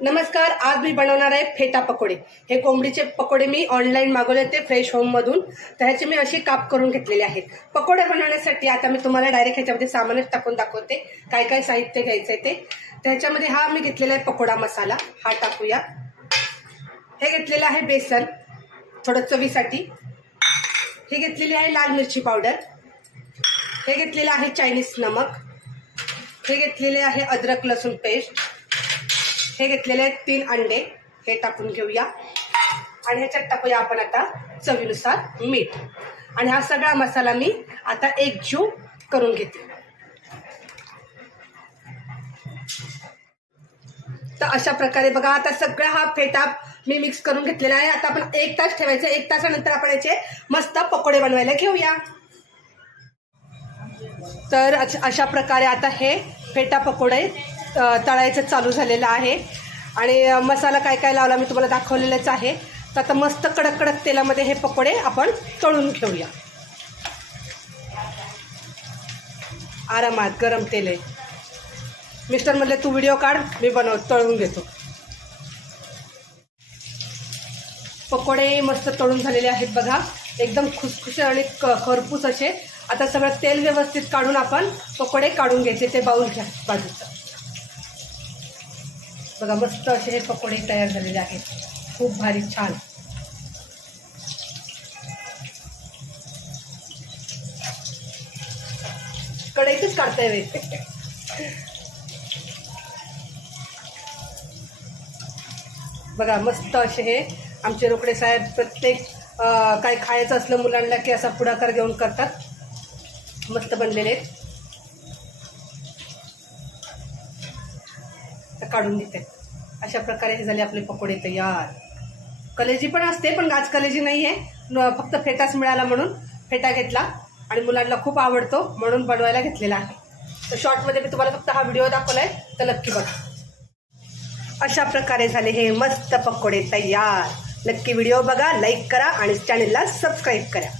नमस्कार, आज मी बनवणार आहे फेटा पकोडे। हे कोंबडीचे पकोडे मी ऑनलाईन मागवले ते फ्रेश होम मधून। तर ह्याचे मी असे काप करून घेतलेले आहेत। पकोडे बनवण्यासाठी आता मी तुम्हाला डायरेक्ट ह्याच्यामध्ये सामानच टाकून दाखवते काय काय साहित्य घ्यायचंय ते। त्याच्यामध्ये हा मी घेतलेला आहे पकोडा मसाला, हा टाकूया। हे घेतलेलं आहे बेसन थोडं चवीसाठी। हे घेतलेली आहे लाल मिरची पावडर। हे घेतलेलं आहे चायनीज नमक। हे घेतलेले आहे अद्रक लसूण पेस्ट। हे घेतलेले आहेत 3 अंडे, हे टाकून घेऊया। आणि ह्याच्यात टाकूया आपण आता चवीनुसार मीठ। आणि हा सगळा मसाला मी आता एकजीव करून घेते। तर अशा प्रकारे बघा, आता सगळा हा फेटा मी मिक्स करून घेतलेला आहे। आता आपण 1 तास ठेवायचं। 1 तासानंतर आपण याचे मस्त पकोडे बनवायला घेऊया। तर अशा प्रकारे आता हे फेटा पकोडे तळायचं चालू झालेलं आहे। आणि मसाला काय काय लावला मी तुम्हाला दाखवलेलंच आहे। तर आता मस्त कडक कडक तेलामध्ये हे पकोडे आपण तळून घेऊया। आरामात गरम तेल आहे। मिस्टर म्हणले तू व्हिडिओ काढ, मी तळून घेतो। पकोडे मस्त तळून झालेले आहेत बघा, एकदम खुसखुशीत आणि खरपूस असे। आता सगळं तेल व्यवस्थित काढून आपण पकोडे काढून घ्यायचे। ते बाउल घ्या बाजूचं बघा, मस्त असे हे पकोडे तयार झालेले आहेत, खूप भारी छान। कढईतच काढता येईल बघा, मस्त असे हे आमचे रोकडे साहेब प्रत्येक काय खायचं असलं मुलांना की असा पुढाकार घेऊन करतात। मस्त बनलेले आहेत, काढून घेते। अशा प्रकारे हे झाले आपले पकोडे तयार। कलेजी पण असते, पण गाज कलेजी नाही आहे, फक्त फेटाच मिळाला म्हणून फेटा घेतला। आणि मुलांना खूप आवडतो म्हणून बनवायला घेतलेला आहे। तर शॉर्टमध्ये मी तुम्हाला फक्त हा व्हिडिओ दाखवलाय, तर नक्की बघा। अशा प्रकारे झाले हे मस्त पकोडे तयार। नक्की व्हिडिओ बघा, लाईक करा आणि चॅनलला सबस्क्राईब करा।